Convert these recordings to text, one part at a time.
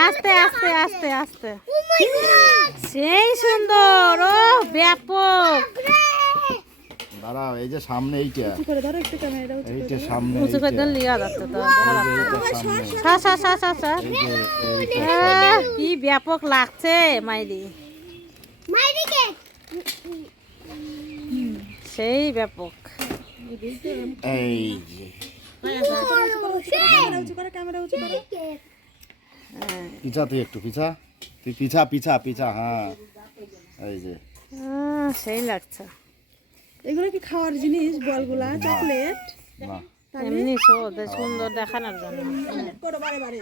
আস্তে আস্তে আস্তে আস্তে সেই সুন্দর ও ব্যাপক। দাঁড়াও এই যে সামনে এইটা এইটা সামনে উঁচু করে দিলে লিয়া যাচ্ছে তো কি ব্যাপক লাগছে মাইরি সেই ব্যাপক। এই যে পিছা তুই একটু পিছা তুই পিছা পিছা পিছা হ্যাঁ এই যে সেই লাগছে। এগুলো কি খাওয়ার জিনিস বলগুলা চকলেট না এমনি সুন্দর দেখানোর জন্য করো বারে বারে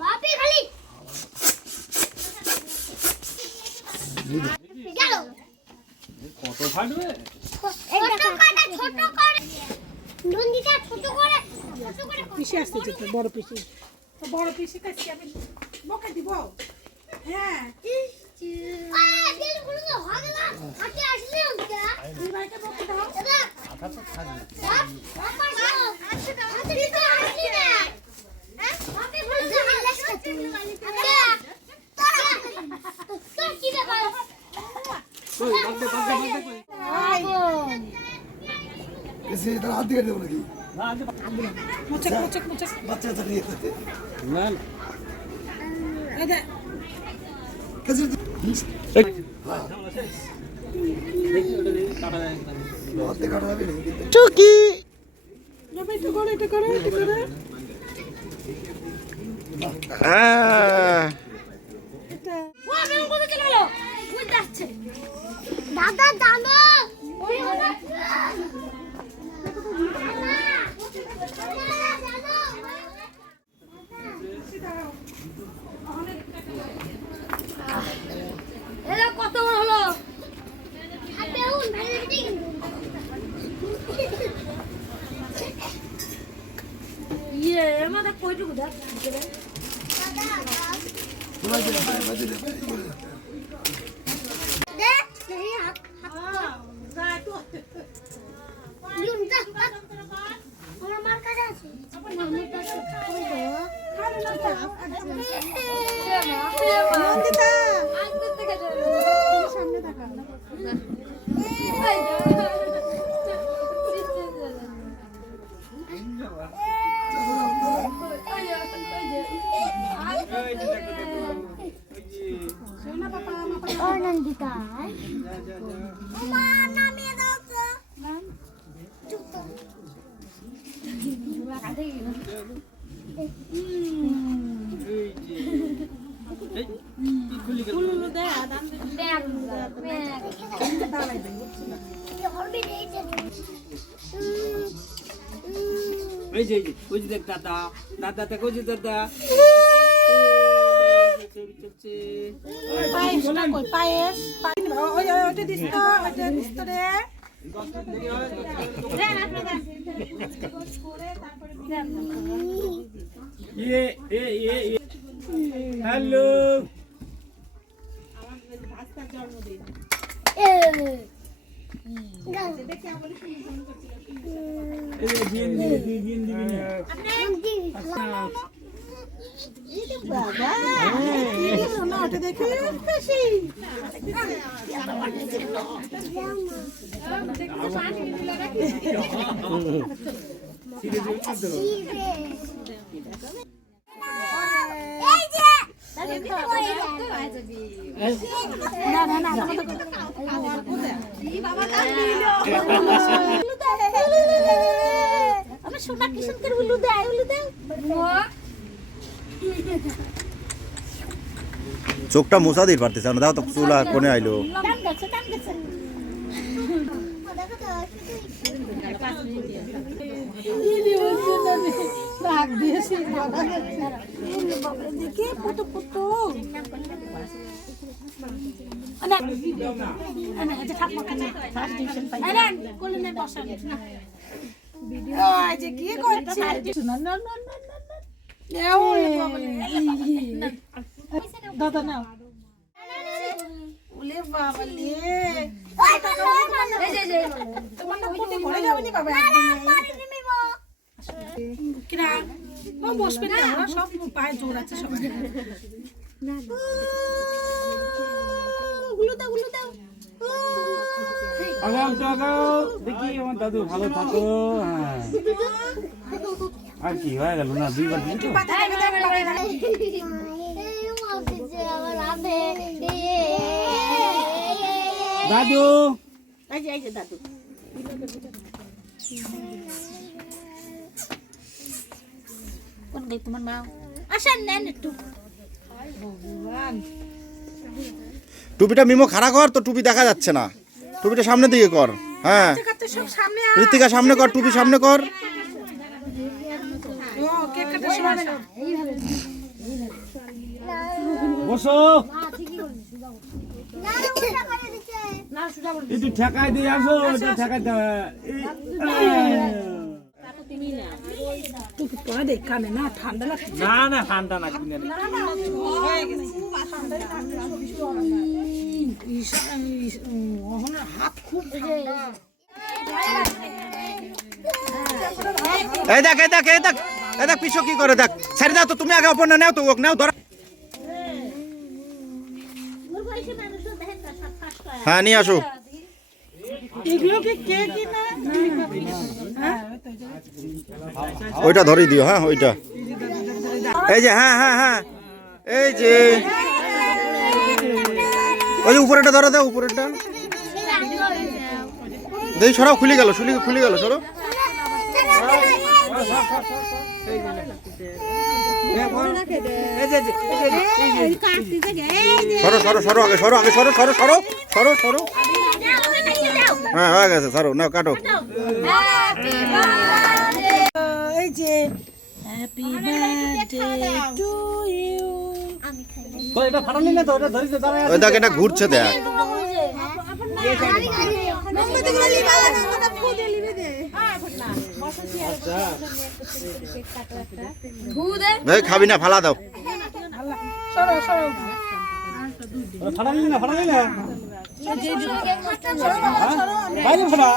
পাপি খালি গেল কত ফাটবে ছোট করে নন্দিতা ছোট করে পিসে আসছে যেতে বড় পিসি তো বড় পিসি কাছে আমি বকা দিব হ্যাঁ দিল গুলো তো হবে না হাতে আসলে ওটা এই ভাইকে বকা দাও এটা আঠা তো থাকবে বাবা হাতে দাও হাতে দিতে আসলে না হ্যাঁ পাপি বলে যে হালেস করতে তোর কি ব্যাপার কই বাগদে বাগদে বাগদে কই এসে এটা হাত দিয়ে দেব নাকি না আজ মোচক মোচক মোচক বাচ্চা চালিয়ে না এই দে কাছে হাতে কাটা যাবে না টুকি বাবা একটু করো একটু করো একটু করো এটা ও আমি কোথায় চলে গেল ভুল যাচ্ছে দাদা দাদা ওই হলো এলো কত বড় হলো হাতে উন ভাই দিতে ইয়ে আমাদের কইটুকু দেখ নন্দিতা সামনে তাকাও নন্দিতা মা নামিয়ে দাও তো চুপ তো এই যে ওই যে দেখ দাদা দাদা দেখ ওই যে দাদা চলছে পায়েস না কই পায়েস ওই ওটা দিস তো ওটা দিস তো রে ये हेलो বাবা কি শোনা ওটা দেখে খুশি আমার সোনা কিষণ করে উলু দে চোখটা মোছা দিতে পারতেছে না দাও তো চুলা কোনে আইলো টান গেছে রাগ দিয়েছি দেখি পুতো পুতো যে কি করছে দাদা না উলে বাবা লে তোমার পড়ে যাবে নি বাবা একদিন কিরা ও বসবে না, ওরা সব পায়ে জোর আছে সবাই। আগাও তো আগাও, দেখি আমার দাদু ভালো থাকো। হ্যাঁ আর কি হয়ে গেল না, 2 বার দিন তো। দাদু এই যে দাদু কোন গাই তোমার মা আসেন নেন একটু টুপিটা মিমো খাড়া কর, তো টুপি দেখা যাচ্ছে না, টুপিটা সামনে দিকে কর। হ্যাঁ কাটতে সব সামনে ঋতিকা সামনে কর, টুপি সামনে কর। ও কেক কাটার সময় আসো। বসো, একটু ঠেকাই দিয়ে আসো, এটা ঠেকাই টুপি পরে দেখ কানে না ঠান্ডা লাগছে। না না ঠান্ডা না কিনে হাত খুব এই দেখ এই দেখ এই দেখ এই দেখ পিছু কি করে দেখ, ছেড়ে দাও তো, তুমি আগে ওপর না, নাও তো ওক, নাও ধর। হ্যাঁ নিয়ে আসো। এগুলোকে কে কি না ওইটা ধরেই দিও, হ্যাঁ ওইটা, এই যে হ্যাঁ হ্যাঁ হ্যাঁ, এই যে ওই যে উপরেটা ধরে দাও, উপরেটা দেখি, সরাও, খুলে গেল, খুলে গেল, সরো। সরো সরো সরো, আগে সরো, আগে সরো সরো সরো সরো সরো, হ্যাঁ হয়ে গেছে, সরো নাও, কাটো। এই যে হ্যাপি বার্থডে টু ইউ। তো এটা ফাটালি না তো, এটা ধরিস দাঁড়ায়। ওই দেখ এটা ঘুরছে, দেখ এই খাবি না, ফালা দাও। ফাটালি না, ফাটালি না বাইরে ফাটা।